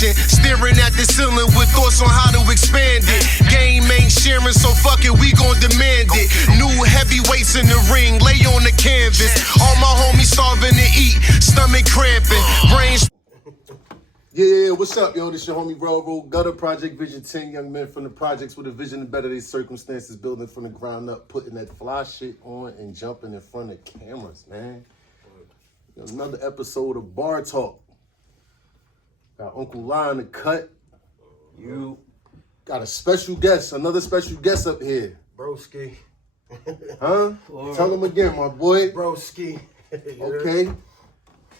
patient, staring at the ceiling with thoughts on how to expand it. Game ain't sharing, so fuck it, we gon' demand it. New heavyweights in the ring, lay on the canvas. All my homies starving to eat, stomach cramping, brains. Yeah, what's up, yo? This your homie Bro, Gutta, Project Vision 10 young men from the projects with a vision to better their circumstances, building from the ground up, putting that fly shit on and jumping in front of cameras, man. Another episode of BarTawk. Got Uncle Lie in the cut. You got a special guest, another special guest up here. Broski. Huh? Tell him again, my boy. Broski. Okay.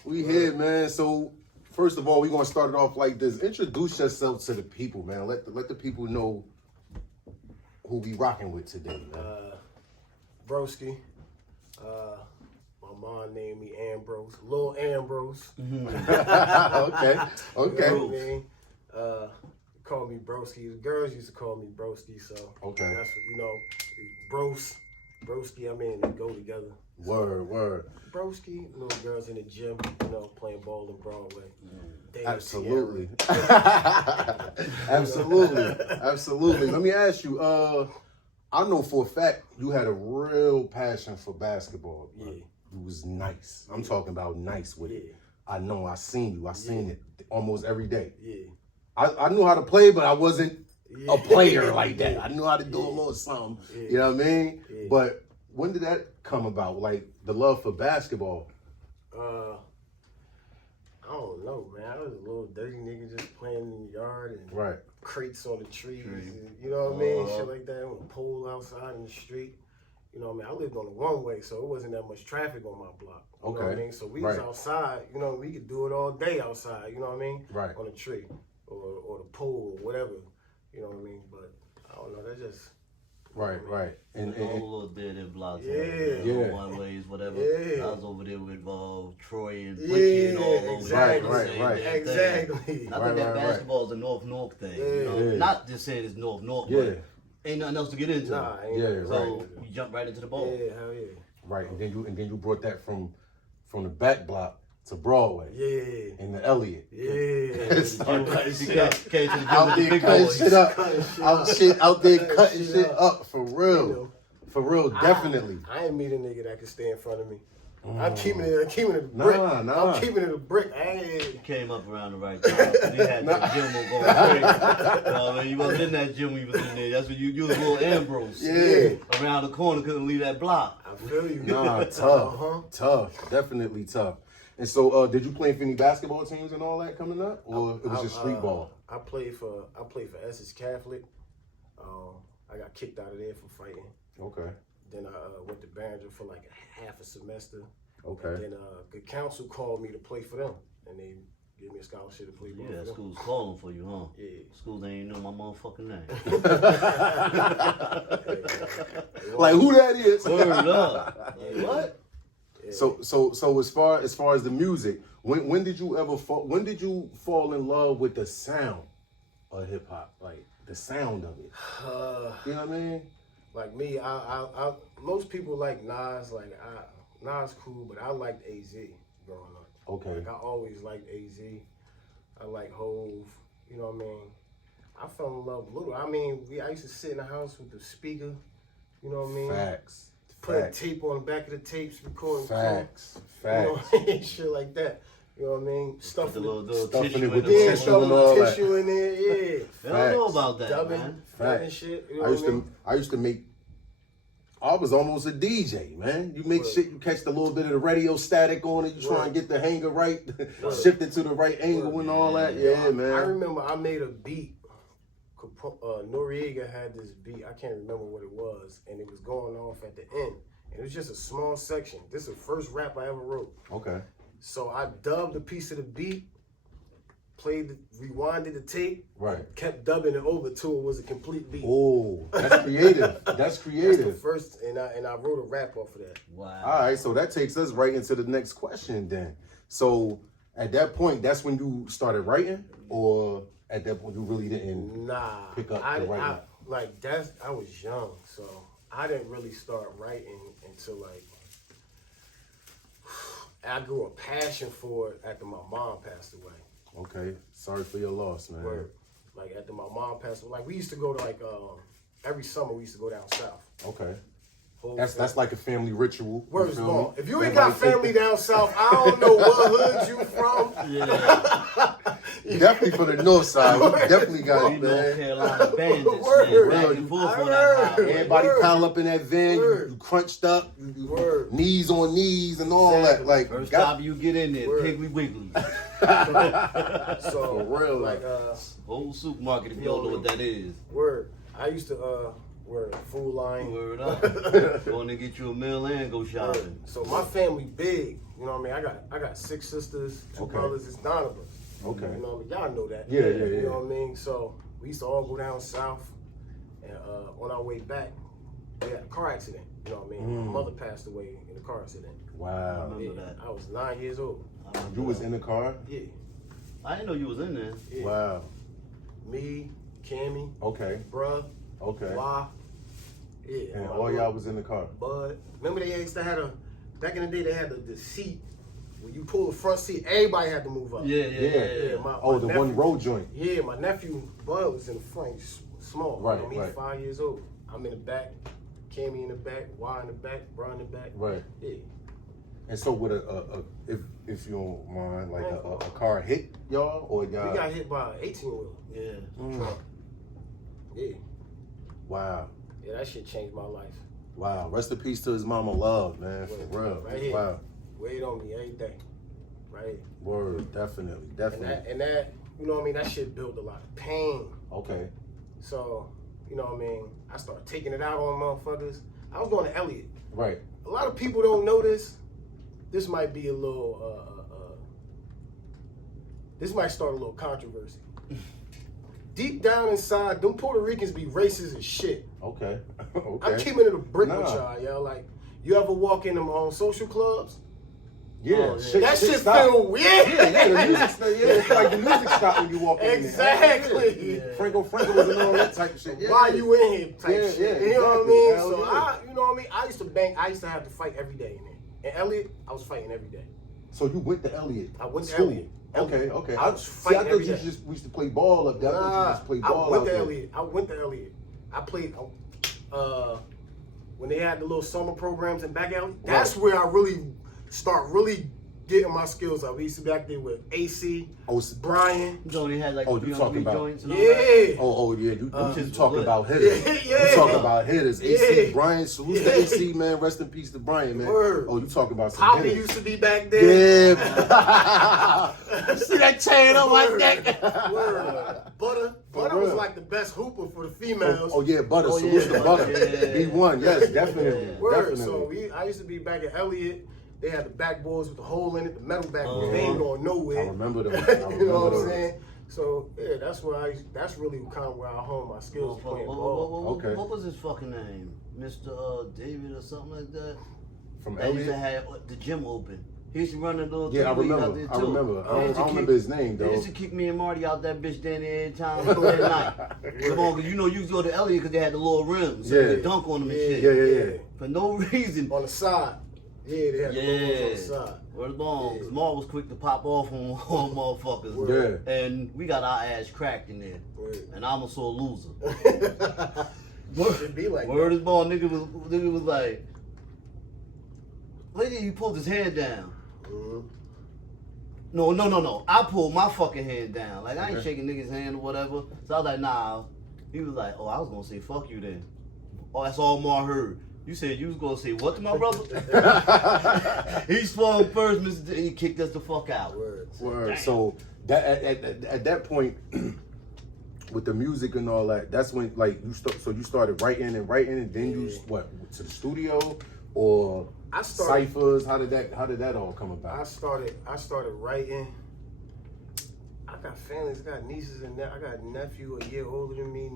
We here, man. So, first of all, we're going to start it off like this. Introduce yourself to the people, man. Let the people know who we rocking with today, man. Broski. My mom named me Ambrose. Lil Ambrose. Okay. You know what I mean? Call me Broski. The girls used to call me Broski, so okay. That's what, you know, Broski, I mean, they go together. Word. Broski, little girls in the gym, you know, playing ball in Broadway. Absolutely. Absolutely. Let me ask you, I know for a fact you had a real passion for basketball. Bro. Yeah. You was nice. I'm talking about nice with it. Yeah. I know, I seen it almost every day. Yeah. I knew how to play, but I wasn't a player like that. I knew how to do a little something. You know what I mean? Yeah. But when did that come about? Like the love for basketball? I don't know, man. I was a little dirty nigga just playing in the yard and crates on the trees. And, you know what I mean? Shit like that. With a pole outside in the street. You know what I mean? I lived on the one way, so it wasn't that much traffic on my block. You know what I mean? So we was outside, you know, we could do it all day outside, you know what I mean? Right. On a tree or the pole or whatever, you know what I mean? But I don't know, that's just... Right. And all little dead blocks. Yeah. One ways, whatever. Yeah. I was over there with Troy and Blicky and all over exactly. Right. Exactly. I think that basketball is a North Newark thing. You know? Not just saying it's North Newark, but ain't nothing else to get into. Nah, So you jump right into the ball. Yeah, hell yeah. Right, and then you brought that from the back block to Broadway. Yeah. In the Elliott. Yeah. Out there cutting shit up. Out there cutting shit up for real. For real, definitely. I ain't meet a nigga that can stay in front of me. I'm keeping it a brick. Nah. I'm keeping it a brick. You came up around the right time. You had the gym going crazy. You wasn't in that gym when you was in there. That's when you was a little Ambrose. Yeah. Around the corner, couldn't leave that block. I feel you. Nah, tough. Definitely tough. And so, did you play for any basketball teams and all that coming up, or it was just street ball? I played for Essex Catholic. I got kicked out of there for fighting. Okay. Then I went to Barringer for like half a semester. Okay. And then the council called me to play for them, and they gave me a scholarship to play ball for them. Yeah, school's calling for you, huh? Yeah. School ain't know my motherfucking name. Like who that is? Word up. Like, what? Yeah. So as far as the music, when did you fall in love with the sound of hip hop? Like the sound of it. You know what I mean? Like me, I most people like Nas. Like Nas cool, but I liked AZ growing up. Okay. Like I always liked AZ. I like Hove. You know what I mean? I fell in love a little. I mean, I used to sit in the house with the speaker. You know what I mean? Facts. Putting tape on the back of the tapes, recording. Facts. You know what I mean? Shit like that. You know what I mean? Stuffing it with the tissue and all that. Tissue in there, yeah. I don't know about that, Dubbing, man. Facts. Shit, you know I used to make. I was almost a DJ, man. You make shit, you catch the little bit of the radio static on it, you try and get the hanger right, shift it to the right angle and all that. Yeah, man. I remember I made a beat. Noriega had this beat, I can't remember what it was, and it was going off at the end. And it was just a small section. This is the first rap I ever wrote. Okay. So I dubbed a piece of the beat, rewinded the tape, kept dubbing it over till it was a complete beat. Oh, that's creative. That's creative. That's the first, and I wrote a rap off of that. Wow. All right, so that takes us right into the next question then. So at that point, that's when you started writing, or at that point you really didn't pick up the writing? I was young, so I didn't really start writing until like I grew a passion for it after my mom passed away. Okay. Sorry for your loss, man. Word. Like after my mom passed away, like we used to go to like every summer we used to go down south. Okay. Whole That's like a family ritual. Word is feel long. me? If you ain't got family down south, I don't know what hood you from. Yeah. Definitely from the north side. We definitely got You it, North man. Carolina bandits, Word. man. Back and forth on that highway. Everybody Word. pile up in that van, Word. you crunched up, Word. knees on knees and all that. Like, First time you get in there, Word. Piggly Wiggly. So For real, like Whole supermarket, if you don't know what that is. word. I used to word Food Line. Word up. Going to get you a meal and go shopping. So my family big. You know what I mean? I got 6 sisters, 2 Okay. brothers. It's 9 of us. okay. You know what I mean? Y'all know that. Yeah. You know what I mean? So we used to all go down south, and on our way back, we had a car accident. You know what I mean? My mother passed away in a car accident. Wow. Remember that. I was 9 years old. You was in the car? Yeah. I didn't know you was in there. Yeah. Wow. Me, Cammy, Okay. bruh, Okay. La. Yeah. And my all little y'all was in the car? Bud. Remember they used to have back in the day they had the seat, when you pull the front seat, everybody had to move up. Yeah. My The nephew, one row joint. Yeah, my nephew Bud was in the front, he's small. Right, You know, he's right. 5 years old. I'm in the back, Cammy in the back, Y in the back, Bro in the back. Right. Yeah. And so with if you don't mind, like a car hit y'all or y'all? We got hit by an 18-wheeler. Yeah. Truck. Yeah. Wow. Yeah, that shit changed my life. Wow. Rest in peace to his mama Love, man. For real. Right here. Wow. Wait on me every day. Right here. Word. Definitely. And Definitely. that, you know what I mean, that shit built a lot of pain. Okay. So, you know what I mean, I started taking it out on motherfuckers. I was going to Elliott. Right. A lot of people don't know this. This might be a little, this might start a little controversy. Deep down inside, them Puerto Ricans be racist as shit. Okay. Okay. I'm keeping it a brick with Nah. y'all, yo. Like, you ever walk in them social clubs? Yeah. Oh, yeah. That shit stop. feel weird. Yeah, the music stop. Yeah, it's like the music stop when you walk in. Exactly. Yeah. Franco was and all that type of shit. Yeah. Why you in here type Yeah, shit. yeah, You know what I exactly. mean? Hell So yeah. you know what I mean? I used to have to fight every day in there. In Elliott, I was fighting every day. So you went to Elliott? I went to School. Elliott. Okay. I was See, I fighting thought every you day. just we used to play ball up there. I thought you just play ball I went out to there. Elliott. I went to Elliott. I played when they had the little summer programs in back alley. That's where I really getting my skills up. We used to be back there with AC, Brian. You only had like Oh, the you talking about- joints and all Yeah. that? Oh yeah, you just talking lit. about hitters. Yeah. You talking about hitters. AC, Yeah. Brian, salute to AC, man. Rest in peace to Brian, man. Word. Oh, you talking about some Poppy hitters. used to be back there. Yeah. See that chain on my neck? Word. Butter was real. like the best hooper for the females. Oh yeah, Butter. Oh, Salute yeah. to Butter. Yeah. He won. Yes, definitely. Word. Definitely. So I used to be back at Elliott. They had the backboards with the hole in it, the metal backboards. They ain't going nowhere. I remember them. You know what I'm saying? So yeah, that's really kind of where I hone my skills playing ball. Okay. What was his fucking name? Mr. David or something like that? From That used to Elliott? have the gym open. He used to run a little Yeah, I league out remember. there, I too. remember. I They used to don't kick- remember his name They though. used to kick me and Marty out that bitch down there every time at night. Come on, because you know you used to go to Elliott because they had the little rims. So Yeah. you could dunk on them and shit. Yeah. For no reason. On the side. Yeah, they had the ones on the side. Where's Ball? Because Maul was quick to pop off on motherfuckers. Yeah. And we got our ass cracked in there. Word. And I'm a sore loser. Should be like Word that. is Ball, nigga was like, look at he pulled his hand down. Mhm. No. I pulled my fucking hand down. Like, I ain't Okay. shaking niggas' hand or whatever. So I was like, nah. He was like, oh, I was gonna say fuck you then. Oh, that's all Mar heard. You said you was gonna say what to my brother? He swung first, Mr. D, and he kicked us the fuck out. Word. So that at that point, with the music and all that, that's when like you started writing, and then you what to the studio or ciphers? How did that all come about? I started writing. I got families, I got nieces and I got a nephew a year older than me,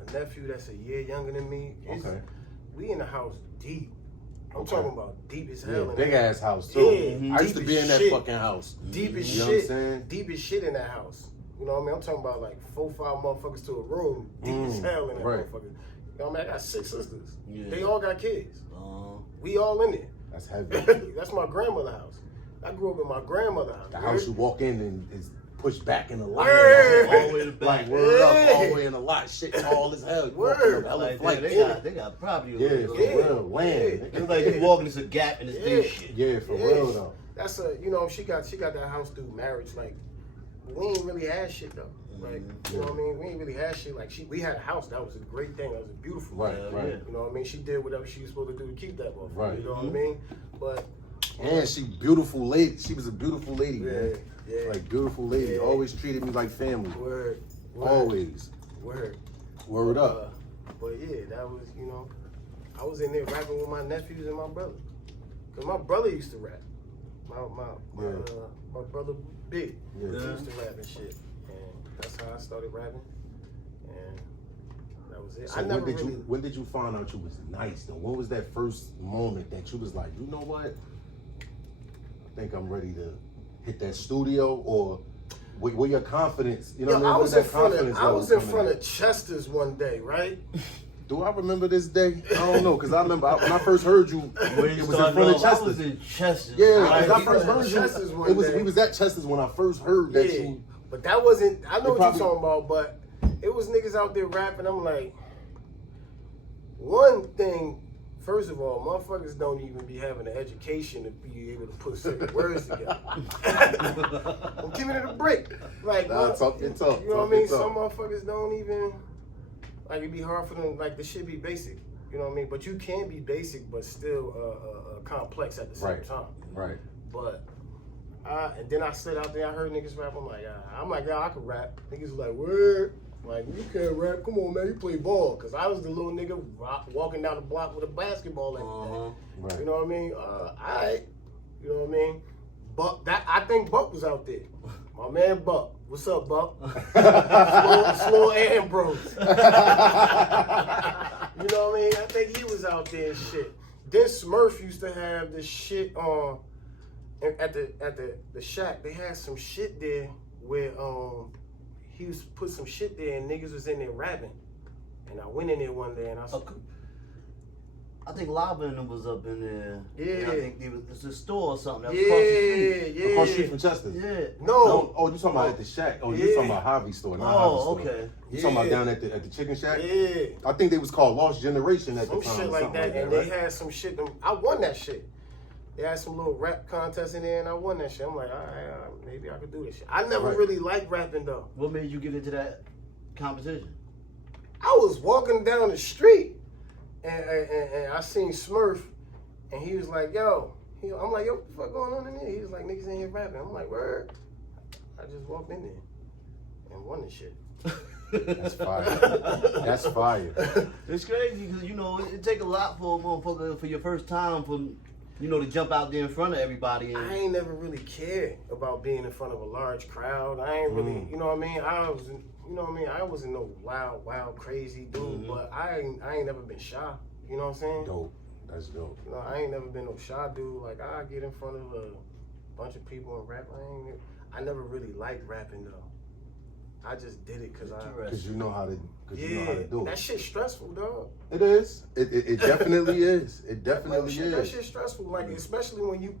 a nephew that's a year younger than me. Okay. We in the house deep. I'm talking about deep as hell. in Big there. ass house too. Yeah, I used to deep be as in that shit. fucking house. Deep as You know what I'm shit. saying? Deep as shit in that house. You know what I mean? I'm talking about like 4-5 motherfuckers to a room. Deep as hell in that right. motherfucker. You know what I mean? I got 6 sisters. Yeah. They all got kids. We all in there. That's heavy. That's my grandmother's house. I grew up in my grandmother's house. The house you walk in and is pushed back in the line. Word. All the way to the back. Like, word up, all the way in the lot. Shit tall as hell. Word. Like, Like, they got property. yeah, for real. Land. It's like you walking into a gap in this big shit. Yeah, for real though. That's she got that house through marriage. Like, we ain't really had shit though. Like, you know what I mean? We ain't really had shit. Like, we had a house. That was a great thing. That was a beautiful Right, thing. right. You know what I mean? She did whatever she was supposed to do to keep that motherfucker. Right. You know what I mean? But And she beautiful lady. She was a beautiful lady, man. Yeah. Like beautiful lady. Yeah. Always treated me like family. Word. Always. Word up. But yeah, that was, I was in there rapping with my nephews and my brother. Cause my brother used to rap. My brother Big. Yeah. He used to rap and shit. And that's how I started rapping. And that was it. So when did you find out you was nice though? When was that first moment that you was like, you know what? I think I'm ready to hit that studio, or where your confidence, you know what I mean? I was in front of Chester's one day, right? Do I remember this day? I don't know, because I remember when I first heard you, it was in front of Chester's. I was in Chester's. Yeah, Right. because I first heard you. We was at Chester's when I first heard that you. But that wasn't, I know what you're talking about, but it was niggas out there rapping. I'm like, one thing, first of all, motherfuckers don't even be having an education to be able to put certain words together. I'm giving it a break. Like, Talk. You know what I mean? Some motherfuckers don't even, like, it'd be hard for them, like, this shit be basic. You know what I mean? But you can be basic, but still complex at the same time. Right. But, and then I sit out there, I heard niggas rap, I'm like, yeah, I can rap. Niggas was like, word. Like, you can't rap. Come on, man. You play ball. Because I was the little nigga walking down the block with a basketball every day. Right. You know what I mean? All right. You know what I mean? But I think Buck was out there. My man Buck. What's up, Buck? Slow and bros. You know what I mean? I think he was out there and shit. Then Smurf used to have this shit on at the shack. They had some shit there where he was put some shit there and niggas was in there rapping. And I went in there one day and I think Lava and them was up in there. Yeah. And I think it's a store or something. That was Across the street from Chester's. Yeah. No. Oh, you talking about at the shack? Oh, you talking about Harvey's store? Not Harvey's store. Okay. You talking about down at the chicken shack? Yeah. I think they was called Lost Generation at the Some time. shit like that. And right? they had some shit. I won that shit. They had some little rap contest in there and I won that shit. I'm like, all right, maybe I could do this shit. I never really liked rapping though. What made you get into that competition? I was walking down the street and I seen Smurf and he was like, yo. I'm like, yo, what the fuck going on in there? He was like, niggas in here rapping. I'm like, word. I just walked in there and won the shit. That's fire. That's fire. It's crazy because, it take a lot for a motherfucker for your first time to jump out there in front of everybody. And I ain't never really cared about being in front of a large crowd. I ain't really, you know what I mean? I wasn't no wild, crazy dude, but I ain't never been shy. You know what I'm saying? Dope. That's dope. I ain't never been no shy dude. Like, I get in front of a bunch of people and rap. I never really liked rapping though. I just did it because you know how to do it. That shit's stressful, dog. It is. It definitely is. It definitely is. That shit's stressful. Like, especially when you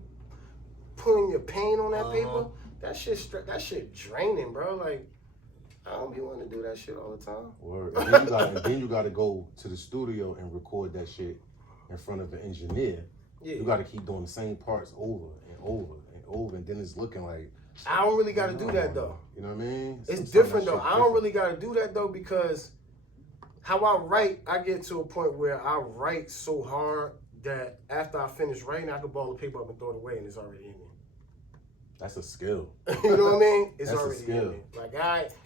putting your pain on that paper. That shit draining, bro. Like, I don't be wanting to do that shit all the time. Word. And then you got to go to the studio and record that shit in front of an engineer. Yeah. You got to keep doing the same parts over and over and over, and then it's looking like. I don't really got to do that though. You know what I mean? It's different though. I don't really got to do that though because how I write, I get to a point where I write so hard that after I finish writing, I can ball the paper up and throw it away and it's already in there. That's a skill. You know what I mean? It's That's already a skill. in there.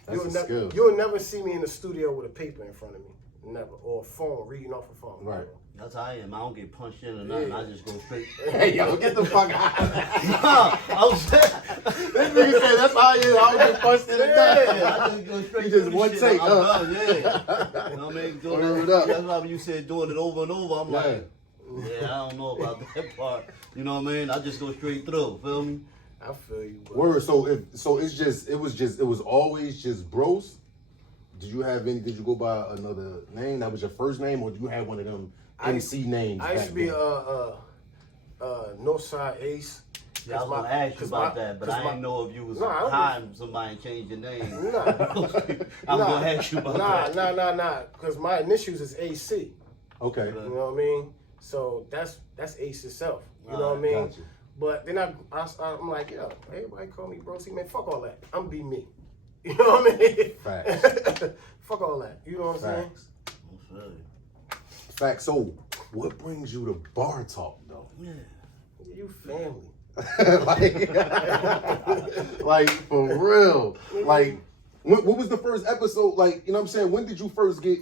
Like, you'll never see me in the studio with a paper in front of me. Never. Or a phone, reading off a phone. Right. That's how I am. I don't get punched in or nothing. Yeah. I just go straight. Hey, yo, get the fuck out. I was saying. This nigga said that's how you get punched in or nothing. I just go straight. You just one take, huh? Yeah. You know what I mean? That's why when you said doing it over and over, I'm like, yeah, I don't know about that part. You know what I mean? I just go straight through. Feel me? I feel you. Bro. Word. It was always just bros. Did you go by another name? That was your first name, or do you have one of them MC names? I used to be Northside Ace. Yeah, I was gonna ask you about that, but I didn't know if you was hiding somebody and changed your name. I'm gonna ask you about that. Nah. Because my initials is AC. Okay. You know what I mean? So that's Ace itself. You know what I mean? Gotcha. But then I'm like, yo, everybody call me Broski, man. Fuck all that. I'm be me. You know what I mean? Facts. Fuck all that. You know what I'm saying? Facts. So, what brings you to BarTawk, though? Yeah. You family. like for real. Like, what was the first episode? Like, you know what I'm saying? When did you first get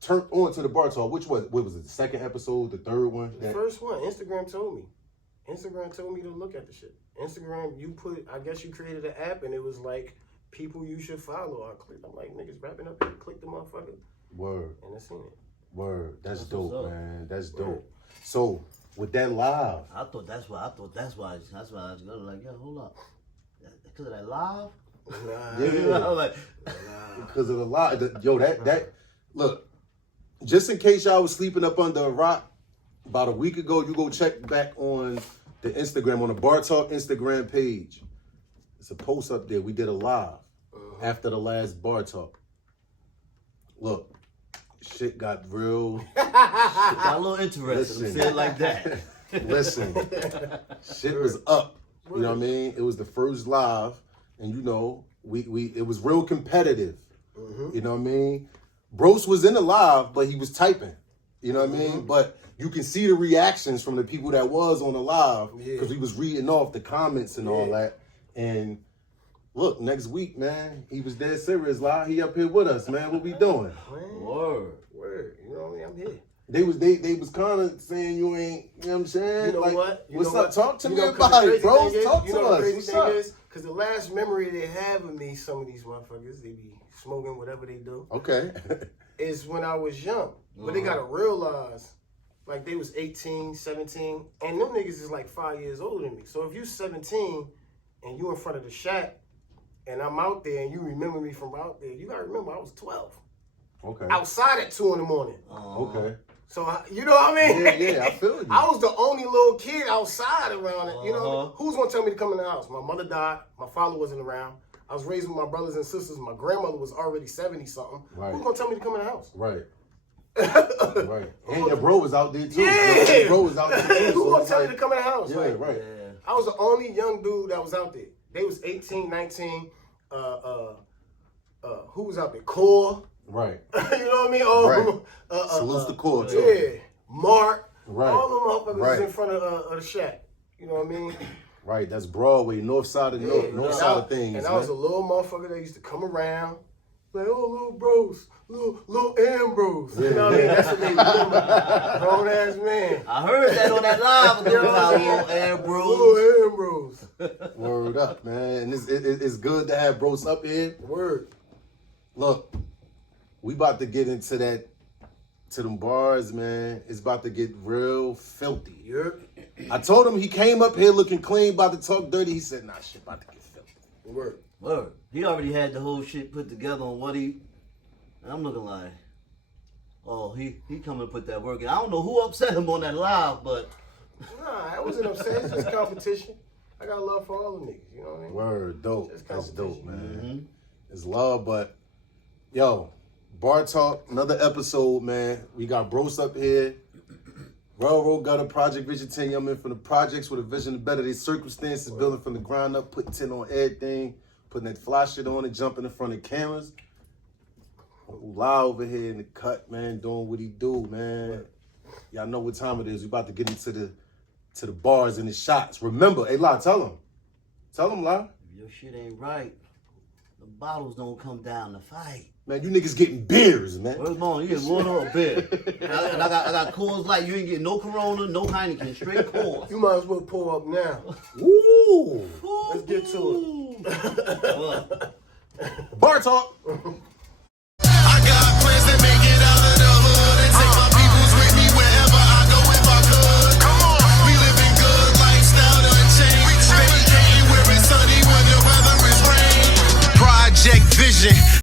turned on to the BarTawk? What was it? The second episode? The third one? The first one. Instagram told me. Instagram told me to look at the shit. Instagram, I guess you created an app and it was like, people you should follow. I'm like, niggas rapping up here, click the motherfucker. Word. And I seen it. Word. That's dope, man. That's dope. So, with that live. I thought that's why I was going like, yo, hold up. Because of that live? Nah. Yeah. Like, Because of the live. Yo, that, look, just in case y'all was sleeping up under a rock, about a week ago, you go check back on the Instagram, on the BarTawk Instagram page. It's a post up there. We did a live after the last BarTawk. Look, shit got real. got a little interesting. Say it like that. Listen, shit was up. You know what I mean? It was the first live, and you know, it was real competitive. You know what I mean? Bros was in the live, but he was typing. You know what I mean? But you can see the reactions from the people that was on the live because he was reading off the comments and all that. And look, next week, man, he was dead serious, live. He up here with us, man. What we doing? Word. You know what I mean? I'm here. They was kind of saying you ain't, you know what I'm saying? You know like, what? What's up? Talk to me about it, bro. Talk to us. Crazy What's thing up? is, because the last memory they have of me, some of these motherfuckers, they be smoking whatever they do. Okay. Is when I was young. But they gotta realize, like they was 18, 17, and them niggas is like 5 years older than me. So if you 17 and you in front of the shack and I'm out there and you remember me from out there, you gotta remember I was 12. Okay. Outside at 2 in the morning. Okay. So, you know what I mean? Yeah, I feel you. I was the only little kid outside around it. You know, who's gonna tell me to come in the house? My mother died. My father wasn't around. I was raised with my brothers and sisters. My grandmother was already 70-something. Right. Who's gonna tell me to come in the house? Right. Right. And your bro was out there too. Yeah. Your bro was out there too. Who gonna tell me to come in the house? Yeah, like, right. I was the only young dude that was out there. They was 18, 19. Who was out there? Core. Right. You know what I mean? Oh, right. Salutes the core too. Yeah. Mark. Right. All them motherfuckers right. was in front of the shack. You know what I mean? Right. That's Broadway, north side of north side of things. And I was a little motherfucker that used to come around. Like, oh, little bros, little Ambrose. You know what I mean? That's what they do. Grown ass man. I heard that on that live. Little Ambrose. Little Ambrose. Word up, man. And it's good to have bros up here. Word. Look, we about to get into them bars, man. It's about to get real filthy. Yep. I told him he came up here looking clean, about to talk dirty. He said, nah, shit about to get filthy. Word. Word. He already had the whole shit put together on what he... And I'm looking like, oh, he coming to put that work in. I don't know who upset him on that live, but... Nah, I wasn't upset. It's just competition. I got love for all the niggas, you know what I mean? Word, dope. Just That's dope, man. Mm-hmm. It's love, but... Yo, BarTawk, another episode, man. We got bros up here. Railroad Gutta, Project Vision 10, young men from the projects with a vision to better their circumstances, building from the ground up, putting 10 on everything, putting that fly shit on and jumping in front of cameras. Lie over here in the cut, man, doing what he do, man. Y'all know what time it is. We about to get into the bars and the shots. Remember, hey, Lie, tell him. Tell him, Lie. If your shit ain't right, the bottles don't come down to fight. Man, you niggas getting beers, man. Where's mom? You get water or beer? I got Coors Light. You ain't getting no Corona, no Heineken, straight Coors. You might as well pull up now. Woo! Let's get to it. BarTawk.